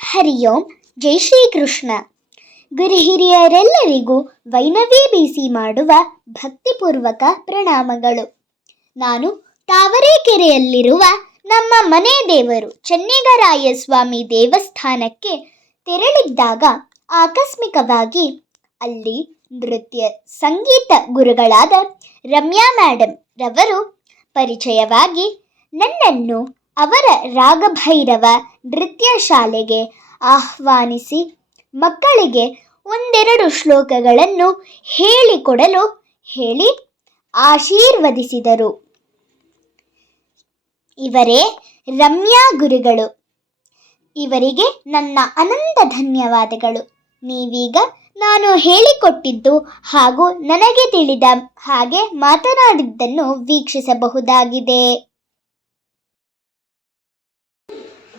ಹರಿ ಓಂ. ಜೈ ಶ್ರೀಕೃಷ್ಣ. ಗುರು ಹಿರಿಯರೆಲ್ಲರಿಗೂ ವೈನವೇ ಬೀಸಿ ಮಾಡುವ ಭಕ್ತಿಪೂರ್ವಕ ಪ್ರಣಾಮಗಳು. ನಾನು ತಾವರೆಕೆರೆಯಲ್ಲಿರುವ ನಮ್ಮ ಮನೆ ದೇವರು ಚೆನ್ನಿಗರಾಯ ಸ್ವಾಮಿ ದೇವಸ್ಥಾನಕ್ಕೆ ತೆರಳಿದ್ದಾಗ ಆಕಸ್ಮಿಕವಾಗಿ ಅಲ್ಲಿ ನೃತ್ಯ ಸಂಗೀತ ಗುರುಗಳಾದ ರಮ್ಯಾ ಮೇಡಮ್ ರವರು ಪರಿಚಯವಾಗಿ ನನ್ನನ್ನು ಅವರ ರಾಗಭೈರವ ನೃತ್ಯ ಶಾಲೆಗೆ ಆಹ್ವಾನಿಸಿ ಮಕ್ಕಳಿಗೆ ಒಂದೆರಡು ಶ್ಲೋಕಗಳನ್ನು ಹೇಳಿಕೊಡಲು ಹೇಳಿ ಆಶೀರ್ವದಿಸಿದರು. ಇವರೇ ರಮ್ಯಾ ಗುರುಗಳು. ಇವರಿಗೆ ನನ್ನ ಅನಂತ ಧನ್ಯವಾದಗಳು. ನೀವೀಗ ನಾನು ಹೇಳಿಕೊಟ್ಟಿದ್ದು ಹಾಗೂ ನನಗೆ ತಿಳಿದ ಹಾಗೆ ಮಾತನಾಡಿದ್ದನ್ನು ವೀಕ್ಷಿಸಬಹುದಾಗಿದೆ.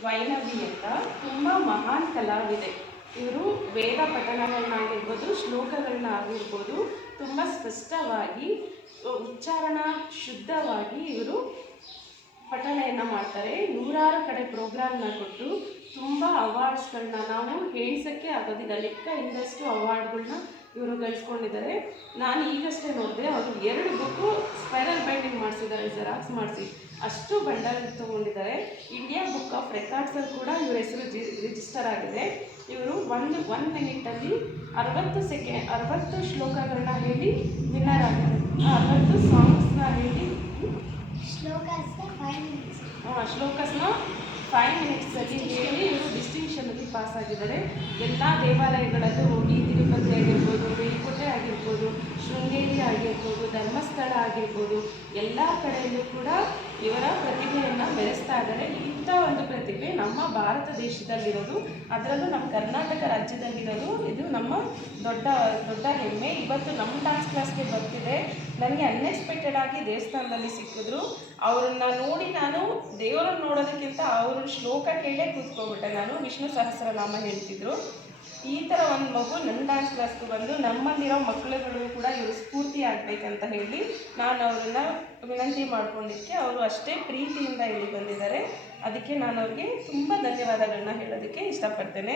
ವೈನವಿ ಅಂತ ತುಂಬ ಮಹಾನ್ ಕಲಾವಿದೆ. ಇವರು ವೇದ ಪಠಣಗಳನ್ನಾಗಿರ್ಬೋದು, ಶ್ಲೋಕಗಳನ್ನಾಗಿರ್ಬೋದು ತುಂಬ ಸ್ಪಷ್ಟವಾಗಿ ಉಚ್ಚಾರಣ ಶುದ್ಧವಾಗಿ ಇವರು ಪಠಣೆಯನ್ನು ಮಾಡ್ತಾರೆ. ನೂರಾರು ಕಡೆ ಪ್ರೋಗ್ರಾಮ್ನ ಕೊಟ್ಟು ತುಂಬ ಅವಾರ್ಡ್ಸ್ಗಳನ್ನ ನಾವು ಹೇಳಿಸೋಕ್ಕೆ ಆಗೋದಿಲ್ಲ, ಲೆಕ್ಕ ಇಂದಷ್ಟು ಅವಾರ್ಡ್ಗಳನ್ನ ಇವರು ಗಳಿಸ್ಕೊಂಡಿದ್ದಾರೆ. ನಾನು ಈಗಷ್ಟೇ ನೋಡಿದೆ, ಅವರು 2 ಬುಕ್ಕು ಸ್ಪೈರಲ್ ಬೈಂಡಿಂಗ್ ಮಾಡಿಸಿದ್ದಾರೆ, ಜೆರಾಕ್ಸ್ ಮಾಡಿಸಿ ಅಷ್ಟು ಬಂಡಲ್ ತೊಗೊಂಡಿದ್ದಾರೆ. ಇಂಡಿಯಾ ಬುಕ್ ಆಫ್ ರೆಕಾರ್ಡ್ಸಲ್ಲಿ ಕೂಡ ಇವ್ರ ಹೆಸರು ರಿಜಿಸ್ಟರ್ ಆಗಿದೆ. ಇವರು ಒನ್ ಮಿನಿಟಲ್ಲಿ 60 ಶ್ಲೋಕಗಳನ್ನ ಹೇಳಿ ವಿನ್ನರ್ ಆಗಿದ್ದಾರೆ. 60 ಸಾಂಗ್ಸ್ನ ಹೇಳಿ ಶ್ಲೋಕಸ್ನ 5 ಮಿನಿಟ್ಸಲ್ಲಿ ಹೇಳಿ ಇವರು ಡಿಸ್ಟಿಂಕ್ಷನಲ್ಲಿ ಪಾಸ್ ಆಗಿದ್ದಾರೆ. ಎಲ್ಲ ದೇವಾಲಯಗಳಲ್ಲೂ ಹೋಗಿ ತಿರುಪತಿ ಆಗಿರ್ಬೋದು, ಮೇಲ್ಕೋಟೆ ಆಗಿರ್ಬೋದು, ಶೃಂಗೇರಿ ಆಗಿರ್ಬೋದು, ಧರ್ಮಸ್ಥಳ ಆಗಿರ್ಬೋದು, ಎಲ್ಲ ಕಡೆಯಲ್ಲೂ ಕೂಡ ಇವರ ಪ್ರತಿಭೆಯನ್ನು ಮೆರೆಸ್ತಾ ಇದ್ದಾರೆ. ಇಂಥ ಒಂದು ಪ್ರತಿಭೆ ನಮ್ಮ ಭಾರತ ದೇಶದಲ್ಲಿರೋದು, ಅದರಲ್ಲೂ ನಮ್ಮ ಕರ್ನಾಟಕ ರಾಜ್ಯದಲ್ಲಿರೋದು ಇದು ನಮ್ಮ ದೊಡ್ಡ ಹೆಮ್ಮೆ. ಇವತ್ತು ನಮ್ಮ ಡ್ಯಾನ್ಸ್ ಕ್ಲಾಸ್ಗೆ ಬರ್ತಿದೆ. ನನಗೆ ಅನ್ಎಕ್ಸ್ಪೆಕ್ಟೆಡ್ ಆಗಿ ದೇವಸ್ಥಾನದಲ್ಲಿ ಸಿಕ್ಕಿದ್ರು. ಅವ್ರನ್ನ ನೋಡಿ ನಾನು ದೇವರನ್ನು ನೋಡೋದಕ್ಕಿಂತ ಅವ್ರ ಶ್ಲೋಕ ಕೇಳೇ ಕೂತ್ಕೊಬಿಟ್ಟೆ. ನಾನು ವಿಷ್ಣು ಸಹಸ್ರನಾಮ ಹೇಳ್ತಿದ್ರು. ಈ ಥರ ಒಂದು ಮಗು ನನ್ನ ಡ್ಯಾನ್ಸ್ ಕ್ಲಾಸ್ಗೆ ಬಂದು ನಮ್ಮಲ್ಲಿರೋ ಮಕ್ಕಳುಗಳು ಕೂಡ ಇವರು ಸ್ಫೂರ್ತಿ ಆಗಬೇಕಂತ ಹೇಳಿ ನಾನು ಅವರನ್ನು ವಿನಂತಿ ಮಾಡ್ಕೊಂಡಿದ್ದಕ್ಕೆ ಅವರು ಅಷ್ಟೇ ಪ್ರೀತಿಯಿಂದ ಇಲ್ಲಿ ಬಂದಿದ್ದಾರೆ. ಅದಕ್ಕೆ ನಾನು ಅವ್ರಿಗೆ ತುಂಬ ಧನ್ಯವಾದಗಳನ್ನ ಹೇಳೋದಕ್ಕೆ ಇಷ್ಟಪಡ್ತೇನೆ.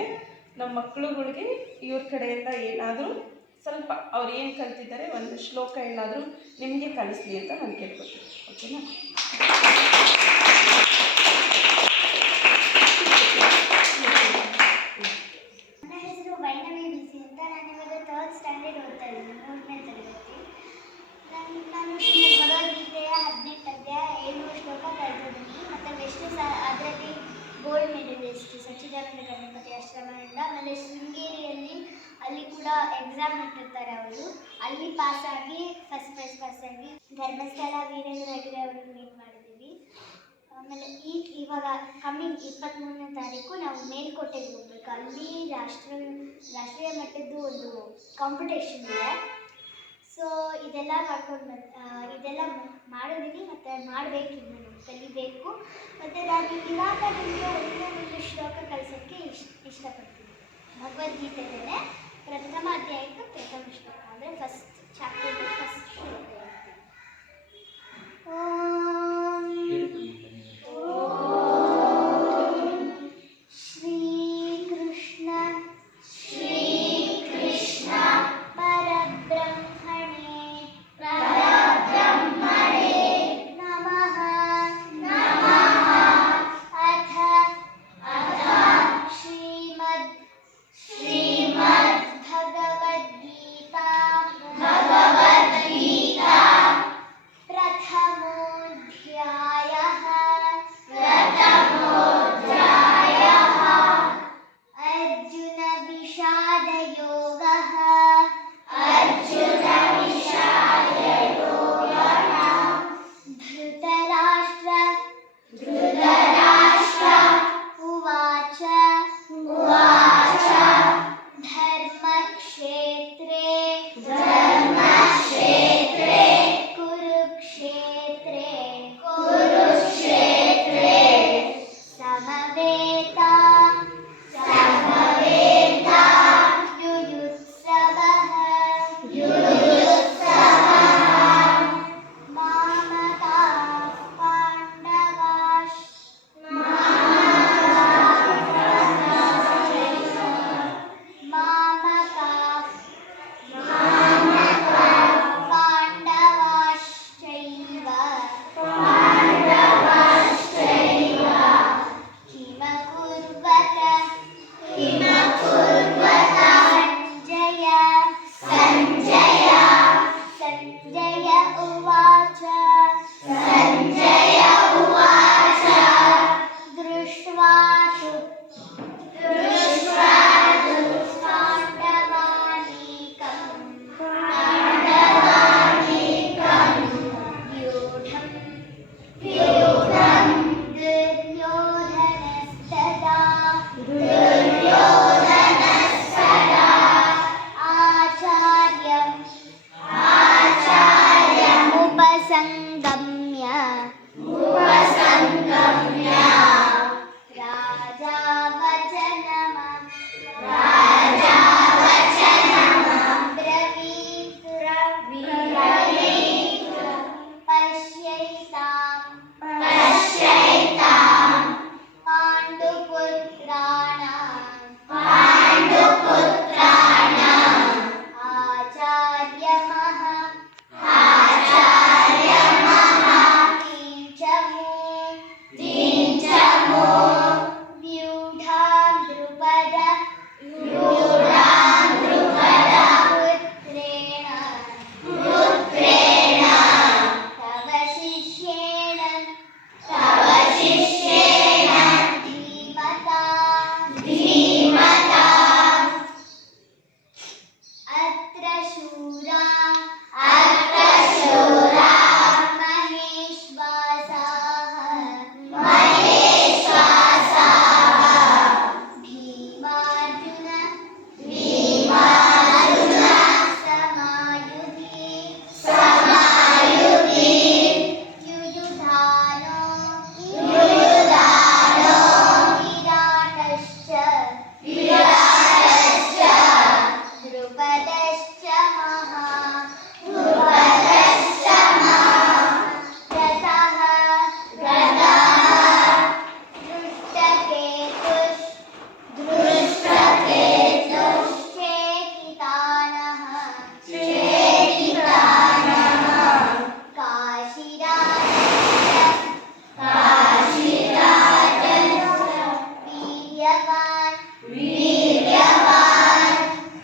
ನಮ್ಮ ಮಕ್ಕಳುಗಳಿಗೆ ಇವ್ರ ಕಡೆಯಿಂದ ಏನಾದರೂ ಸ್ವಲ್ಪ ಅವ್ರು ಏನು ಕಲ್ತಿದ್ದಾರೆ ಒಂದು ಶ್ಲೋಕ ಏನಾದರೂ ನಿಮಗೆ ಕಲಿಸ್ಲಿ ಅಂತ ನಾನು ಕೇಳ್ಕೊತೀನಿ. ಓಕೆನಾ? ನನ್ನ ಹೆಸರು ವೈನವಿ ಬಿಸಿ ಅಂತ. ನಾನು ಇವಾಗ 3rd ಸ್ಟ್ಯಾಂಡರ್ಡ್ ಓದ್ತಾ ಇದ್ದೀನಿ, 3ನೇ ತರಗತಿ. ನಾನು ಭಗವದ್ಗೀತೆಯ 18 ಅಧ್ಯಾಯ 700 ಶ್ಲೋಕ ಕಲಿತಿದ್ದೀನಿ. ಮತ್ತು ವಿಷ್ಣು ಅದರಲ್ಲಿ ಗೋಲ್ಡ್ ಮೆಡಲಿಸ್ಟ್ ಸಚ್ಚಿದಾನಂದ ಗಣಪತಿ ಆಶ್ರಮದಿಂದ. ಆಮೇಲೆ ಶೃಂಗೇರಿಯಲ್ಲಿ ಅಲ್ಲಿ ಕೂಡ ಎಕ್ಸಾಮ್ ಇಟ್ಟಿರ್ತಾರೆ ಅವರು, ಅಲ್ಲಿ ಪಾಸಾಗಿ ಫಸ್ಟ್ ಪ್ರೈಸ್ ಪಾಸಾಗಿ ಧರ್ಮಸ್ಥಳ ವೀರೇಂದ್ರ ಹೆಗಡೆ ಅವರನ್ನು ಮೀಟ್ ಮಾಡಿದ್ದೀವಿ. ಆಮೇಲೆ ಇವಾಗ ಕಮ್ಮಿಂಗ್ 23ನೇ ತಾರೀಕು ನಾವು ಮೇಲ್ಕೋಟೆಗೆ ಹೋಗ್ಬೇಕು. ಅಲ್ಲಿ ರಾಷ್ಟ್ರೀಯ ಮಟ್ಟದ್ದು ಒಂದು ಕಾಂಪಿಟೇಷನ್ ಇದೆ. ಸೊ ಇದೆಲ್ಲ ಇದೆಲ್ಲ ಮಾಡಿದ್ದೀನಿ ಮತ್ತು ಮಾಡಬೇಕು, ನಾನು ಕಲಿಬೇಕು. ಮತ್ತು ನಾನು ಇವಾಗ ನಿಮಗೆ ಒಂದು ಶ್ಲೋಕ ಕಲಿಸೋಕ್ಕೆ ಇಷ್ಟಪಡ್ತೀನಿ. ಭಗವದ್ಗೀತೆಯಲ್ಲೇ ಪ್ರಥಮ ಅಧ್ಯಾಯಕ್ಕೆ ಪ್ರಥಮ ಶ್ಲೋಕ ಅಂದರೆ ಫಸ್ಟ್ ಚಾಪ್ಟರ್ ಫಸ್ಟ್ ಶ್ಲೋಕ.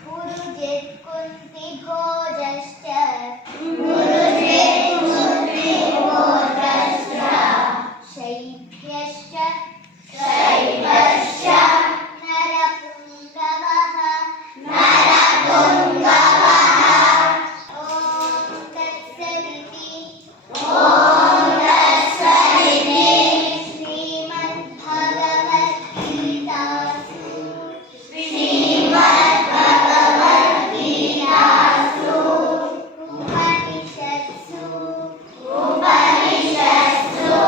गुरुजित् कुन्ति भोजश्च शैभ्यश्च नरपुङ्गवः ॐ तत्सदिति श्रीमद्भगवद्गीतासु उपनिषत्सु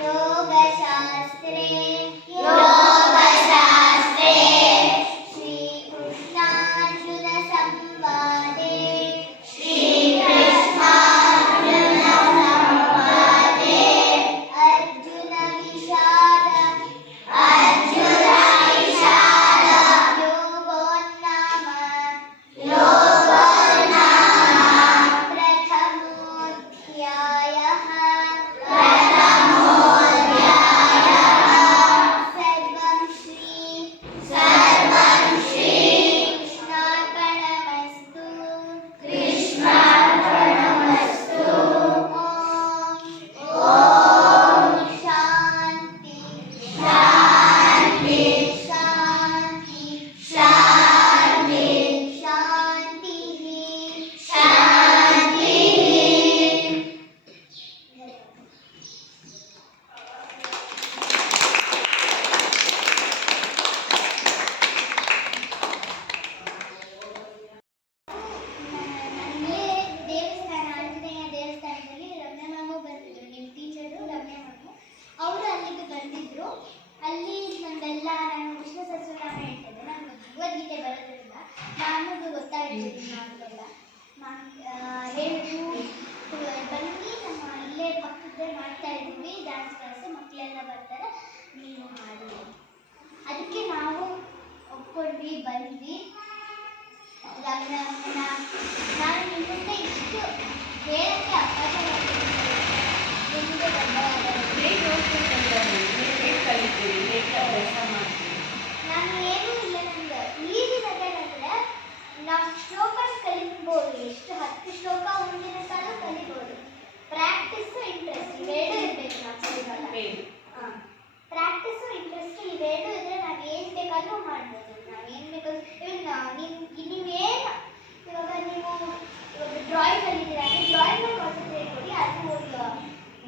योगशास्त्रे श्रीकृष्णार्जुन संवादे अर्जुन विषाद योगो नाम प्रथमोऽध्यायः सर्वं श्री कृष्णार्पणमस्तु ॐ शान्ति ನನಗೆ ದೇವಸ್ಥಾನ ಆಂಜನೇಯ ದೇವಸ್ಥಾನದಲ್ಲಿ ರಮ್ಯಾ ಮ್ಯಾಮು ಬಂದಿದ್ರು, ನಿಮ್ಮ ಟೀಚರು ರಮ್ಯಾ ಮ್ಯಾಮು. ಅವರು ಅಲ್ಲಿಗೆ ಬಂದಿದ್ರು. ಅಲ್ಲಿ ನಮ್ದೆಲ್ಲ ನಾನು ವಿಷ್ಣು ಸಹಸ್ರನಾಮ ಹೇಳ್ತಿದ್ದೆ. ನಾನು ಭಗವದ್ಗೀತೆ ಬರೋದ್ರಿಂದ ನಾನು ಗೊತ್ತಾಗ್ತಿದ್ದೀನಿ ಮಾತುಗಳೆಲ್ಲ ಹೇಳಿದ್ರು. ಬಂದು ನಮ್ಮ ಇಲ್ಲೇ ಪಕ್ಕದೇ ಮಾಡ್ತಾ ಇದ್ವಿ ಡ್ಯಾನ್ಸ್ ಕ್ಲಾಸು. ಮಕ್ಕಳೆಲ್ಲ ಬರ್ತಾರೆ, ನೀವು ಹಾಡಿ. ಅದಕ್ಕೆ ನಾವು ಒಪ್ಕೊಂಡ್ವಿ, ಬಂದ್ವಿ. ನಾನು ನಿಮ್ಮ ಮುಂದೆ ಇಷ್ಟು ಹೇಳಕ್ಕೆ ಅವಕಾಶ ನಿಮಗೆ ನಾನು ಏನೂ ಇಲ್ಲ. ನಂಗೆ ಈಸಿ ಮೆಥಡ್ ಅಂದರೆ ನಾವು ಶ್ಲೋಕಸ್ ಕಲಿಬೋದು. ಎಷ್ಟು 10 ಶ್ಲೋಕ ಒಂದಿನ ಕಾಲ ಕಲಿಬೋದು. ಪ್ರಾಕ್ಟೀಸು ಇಂಟ್ರೆಸ್ಟ್ ಇವೆರಡೂ ಇರಬೇಕು. ನಾವು ಕಲಿಯೋಲ್ಲ. ಪ್ರಾಕ್ಟೀಸು ಇಂಟ್ರೆಸ್ಟ್ ಇವೆರಡೂ ಇದ್ದರೆ ನಾವು ಏನು ಬೇಕಾದರೂ ಮಾಡ್ಬೋದು. ನಾವು ಏನು ಬೇಕಾದ್ರೂ ನೀವೇನು ಇವಾಗ ಡ್ರಾಯಿಂಗ್ ಕಲಿತೀರ ಅಂದರೆ ಡ್ರಾಯಿಂಗಲ್ಲಿ ಕಾನ್ಸಂಟ್ರೇಟ್ ಮಾಡಿ, ಅದು ಒಂದು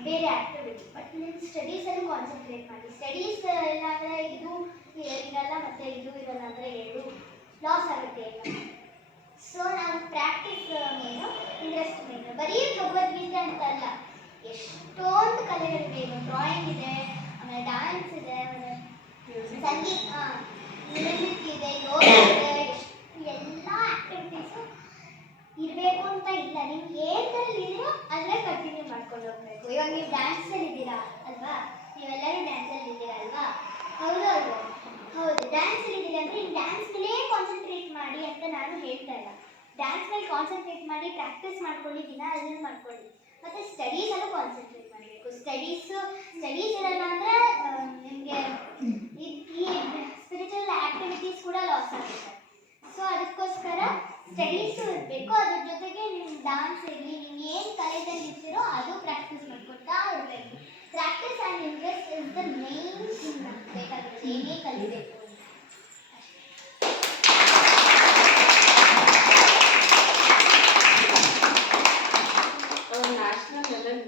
ಬೇರೆ ಆ್ಯಕ್ಟಿವಿಟಿ. ಬಟ್ ನಿಮ್ಮ ಸ್ಟಡೀಸಲ್ಲಿ ಕಾನ್ಸಂಟ್ರೇಟ್ ಮಾಡಿ. ಸ್ಟಡೀಸ್ ಇಲ್ಲ ಅಂದರೆ ಇದು ಇರಲ್ಲ, ಮತ್ತು ಇದು ಇರಲ್ಲ ಅಂದರೆ ಎರಡು ಲಾಸ್ ಆಗುತ್ತೆ ಎಲ್ಲ. ಸೊ ನಾವು ಪ್ರಾಕ್ಟೀಸ್ ಮೇನು, ಇಂಟ್ರೆಸ್ಟ್ ಮೇನು. ಬರೀ ಭಗವದ್ಗೀತೆ ಅಂತಲ್ಲ, ಎಷ್ಟೊಂದು ಕಲೆಗಳು ಬೇಕು. ಡ್ರಾಯಿಂಗ್ ಇದೆ, ಆಮೇಲೆ ಡ್ಯಾನ್ಸ್ ಇದೆ, ಆಮೇಲೆ ಸಂಗೀತ, ಮ್ಯೂಸಿಕ್ ಇದೆ, ಯೋಗ ಇದೆ. ಎಲ್ಲ ಆ್ಯಕ್ಟಿವಿಟೀಸು ಇರಬೇಕು ಅಂತ ಇಲ್ಲ. ನೀವು ಏನ್ರಲ್ಲಿ ಇದೆಯೋ ಅದನ್ನೇ ಕಂಟಿನ್ಯೂ ಮಾಡ್ಕೊಂಡು ಹೋಗ್ಬೇಕು. ಇವಾಗ ನೀವು ಡ್ಯಾನ್ಸಲ್ಲಿ ಇದ್ದೀರಾ ಅಲ್ವಾ? ನೀವೆಲ್ಲರೂ ಡ್ಯಾನ್ಸಲ್ಲಿ ಇದ್ದೀರಾ ಅಲ್ವಾ? ಹೌದು ಅಲ್ವಾ? ಹೌದು. ಡ್ಯಾನ್ಸಲ್ಲಿ ಇದ್ದೀರಾ ಅಂದರೆ ಈ ಡ್ಯಾನ್ಸ್ ಮೇಲೆ ಕಾನ್ಸಂಟ್ರೇಟ್ ಮಾಡಿ ಅಂತ ನಾನು ಹೇಳ್ತಾ ಇಲ್ಲ. ಡ್ಯಾನ್ಸ್ ಮೇಲೆ ಕಾನ್ಸಂಟ್ರೇಟ್ ಮಾಡಿ, ಪ್ರಾಕ್ಟೀಸ್ ಮಾಡ್ಕೊಳ್ಳಿ, ದಿನ ಅದನ್ನು ಮಾಡ್ಕೊಳ್ಳಿ. ಮತ್ತು ಸ್ಟಡೀಸಲ್ಲೂ ಕಾನ್ಸಂಟ್ರೇಟ್ ಮಾಡಬೇಕು. ಸ್ಟಡೀಸ್ ಇರಲ್ಲ ಅಂದರೆ ನಿಮಗೆ ಈ ಸ್ಪಿರಿಚುವಲ್ ಆ್ಯಕ್ಟಿವಿಟೀಸ್ ಕೂಡ ಲಾಸ್ ಆಗುತ್ತೆ. ಸೊ ಅದಕ್ಕೋಸ್ಕರ ಸ್ಟಡೀಸು ಇರಬೇಕು. ಅದ್ರ ಜೊತೆಗೆ ನಿಮ್ಮ ಡಾನ್ಸ್ ಇರಲಿ, ನೀವು ಏನು ಕಲೆದಲ್ಲಿ ಇರ್ತೀರೋ ಅದು ಪ್ರಾಕ್ಟೀಸ್ ಮಾಡ್ಕೊತಾ ಇರಬೇಕು. Practice and interest is the main thing ನಮ್ಗೆ ಬೇಕಾಗುತ್ತೆ, ಏನೇ ಕಲಿಬೇಕು ಅಂತ. ನ್ಯಾಷನಲ್ ಲೆವೆಲ್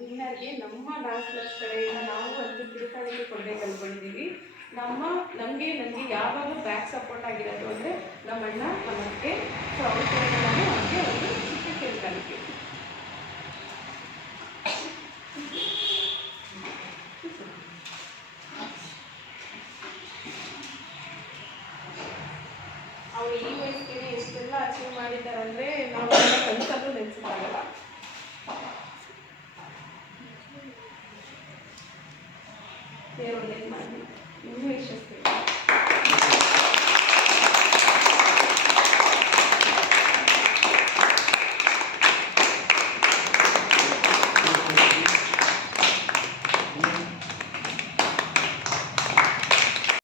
ವಿನ್ನರ್ಗೆ ನಮ್ಮ ಡಾನ್ಸ್ ಕ್ಲಾಸ್ ಕಡೆಯಿಂದ ನಾವು ಒಂದು ತಿರುಕಾಣಿಕೆ ಕೊಂಡೇ ಕಲ್ಕೊಂಡಿದ್ದೀವಿ. ನನಗೆ ಯಾವಾಗ ಬ್ಯಾಕ್ ಸಪೋರ್ಟ್ ಆಗಿರೋದು ಅಂದರೆ ನಮ್ಮ ಅಣ್ಣ, ನಮ್ಮ ಅತ್ತೆ, ಸೊ ಅವ್ರ ಕಡೆಯಿಂದ ನಾನು ಅವ್ರಿಗೆ ಒಂದು ಚಿಕ್ಕ ತಿರುಕಾಣಿಕೆ. ಅವರು ಈ ವಯಸ್ಸಿಗೆ ಎಷ್ಟೆಲ್ಲ ಅಚೀವ್ ಮಾಡಿದ್ದಾರೆ ಅಂದರೆ